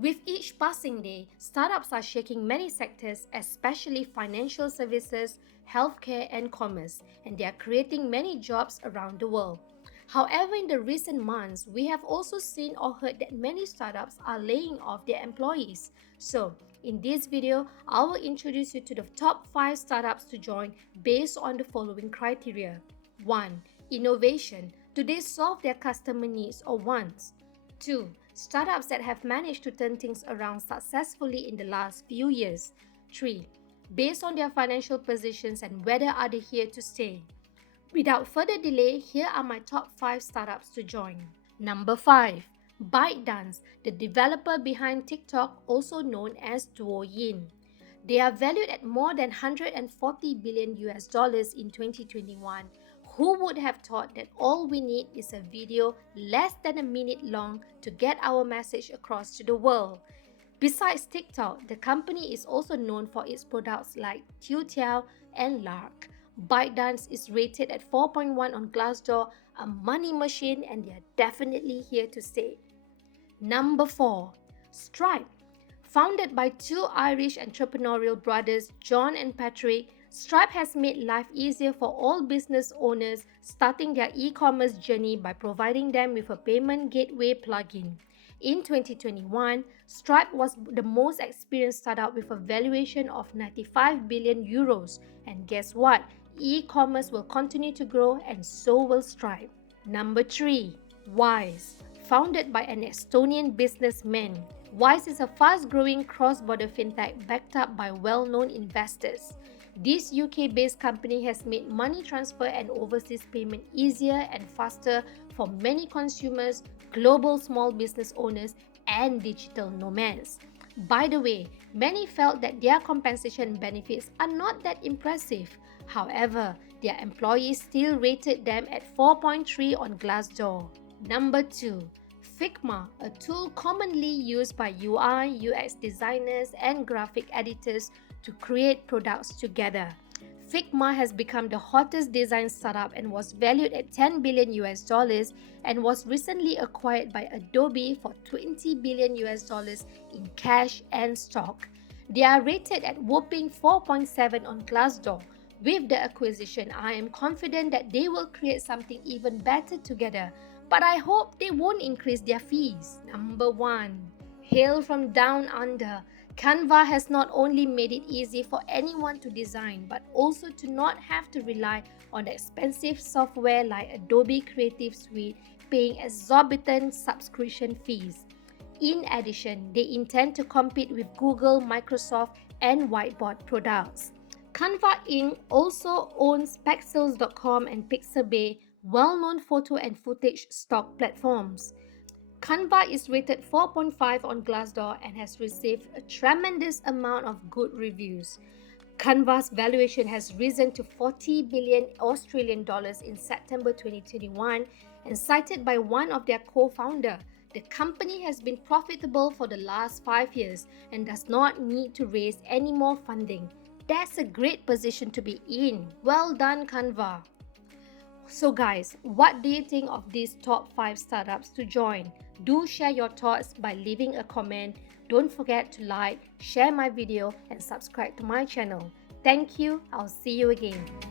With each passing day, startups are shaking many sectors, especially financial services, healthcare, and commerce, and they are creating many jobs around the world. However, in the recent months, we have also seen or heard that many startups are laying off their employees. So, in this video, I will introduce you to the top 5 startups to join based on the following criteria. 1. Innovation. Do they solve their customer needs or wants? 2. Startups that have managed to turn things around successfully in the last few years. 3. Based on their financial positions and whether are they here to stay. Without further delay, here are my top 5 startups to join. Number 5. Bytedance, the developer behind TikTok, also known as Douyin. They are valued at more than $140 billion in 2021. Who would have thought that all we need is a video less than a minute long to get our message across to the world? Besides TikTok, the company is also known for its products like Tutorial and Lark. Bytedance is rated at 4.1 on Glassdoor, a money machine, and they are definitely here to stay. Number 4. Stripe. Founded by two Irish entrepreneurial brothers, John and Patrick, Stripe has made life easier for all business owners starting their e-commerce journey by providing them with a payment gateway plugin. In 2021, Stripe was the most experienced startup with a valuation of 95 billion euros. And guess what? E-commerce will continue to grow and so will Stripe. Number 3. Wise. Founded by an Estonian businessman, Wise is a fast-growing cross-border fintech backed up by well-known investors. This UK-based company has made money transfer and overseas payment easier and faster for many consumers, global small business owners, and digital nomads. By the way, many felt that their compensation benefits are not that impressive. However, their employees still rated them at 4.3 on Glassdoor. Number 2. Figma, a tool commonly used by UI/UX designers and graphic editors to create products together. Figma has become the hottest design startup and was valued at $10 billion and was recently acquired by Adobe for $20 billion in cash and stock. They are rated at whopping 4.7 on Glassdoor. With the acquisition, I am confident that they will create something even better together, but I hope they won't increase their fees. Number 1. Hail from down under. Canva has not only made it easy for anyone to design, but also to not have to rely on expensive software like Adobe Creative Suite, paying exorbitant subscription fees. In addition, they intend to compete with Google, Microsoft, and Whiteboard products. Canva Inc. also owns Pexels.com and Pixabay, well-known photo and footage stock platforms. Canva is rated 4.5 on Glassdoor and has received a tremendous amount of good reviews. Canva's valuation has risen to 40 billion Australian dollars in September 2021 and cited by one of their co-founder. The company has been profitable for the last 5 years and does not need to raise any more funding. That's a great position to be in. Well done, Canva. So guys, what do you think of these top 5 startups to join? Do share your thoughts by leaving a comment. Don't forget to like, share my video and subscribe to my channel. Thank you. I'll see you again.